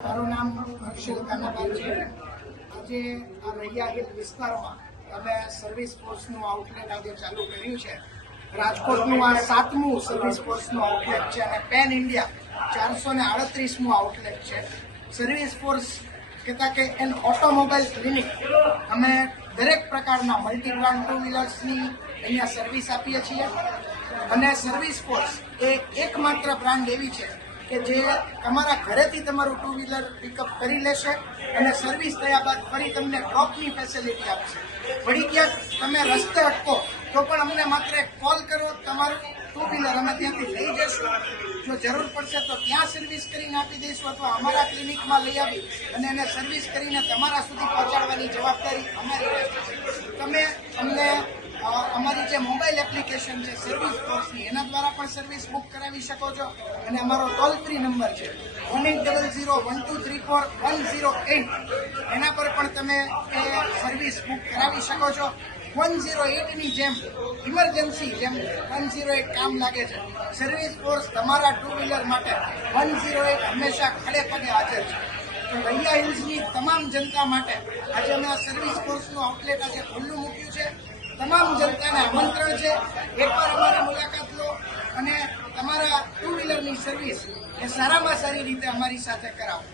મારું નામ હર્ષલ કાનાબાઈ છે. આજે આ રૈયા હિલ વિસ્તારમાં અમે સર્વિસ ફોર્સનું આઉટલેટ આજે ચાલુ કર્યું છે. રાજકોટનું આ સાતમું સર્વિસ ફોર્સનું આઉટલેટ છે અને પેન ઇન્ડિયા ચારસો ને આડત્રીસમું આઉટલેટ છે. સર્વિસ ફોર્સ કહેતા કે એન ઓટોમોબાઈલ ક્લિનિક અમે દરેક પ્રકારના મલ્ટી બ્રાન્ડ ટુ વ્હીલર્સની અહીંયા સર્વિસ આપીએ છીએ. અને સર્વિસ ફોર્સ એ એકમાત્ર બ્રાન્ડ એવી છે કે જે તમારા ઘરેથી તમારું ટુ વ્હીલર પિકઅપ કરી લેશે અને સર્વિસ થયા બાદ ફરી તમને ડ્રોપની ફેસિલિટી આપશે. વળી ક્યાંક તમે રસ્તે અટકો, તો પણ અમને માત્ર એક કોલ કરો, તમારું ટુ વ્હીલર અમે ત્યાંથી લઈ જઈશું. જો જરૂર પડશે તો ત્યાં સર્વિસ કરીને આપી દઈશું અથવા અમારા ક્લિનિકમાં લઈ આવી અને એને સર્વિસ કરીને તમારા સુધી પહોંચાડવાની જવાબદારી અમારી તમે અમને અમારી જે મોબાઈલ એપ્લિકેશન છે સર્વિસ ફોર્સની એના દ્વારા પણ સર્વિસ બુક કરાવી શકો છો. અને અમારો ટોલ ફ્રી નંબર છે. One eight double zero one two three four one zero eight એના પર પણ તમે એ સર્વિસ બુક કરાવી શકો છો. વન ઝીરો એટની જેમ ઇમરજન્સી જેમ વન ઝીરો એટ કામ લાગે છે. સર્વિસ ફોર્સ તમારા ટુ વ્હીલર માટે વન ઝીરો એટ હંમેશા ખડે પગે હાજર છે. તો રૈયા હિલ્સની તમામ જનતા માટે આજે અમે સર્વિસ ફોર્સનું આઉટલેટ આજે ખુલ્લું મૂક્યું છે. તમામ જનતાને આમંત્રણ છે. એકવાર તમારા ટુ વ્હીલરની સર્વિસ એ સારામાં સારી રીતે અમારી સાથે કરાવો.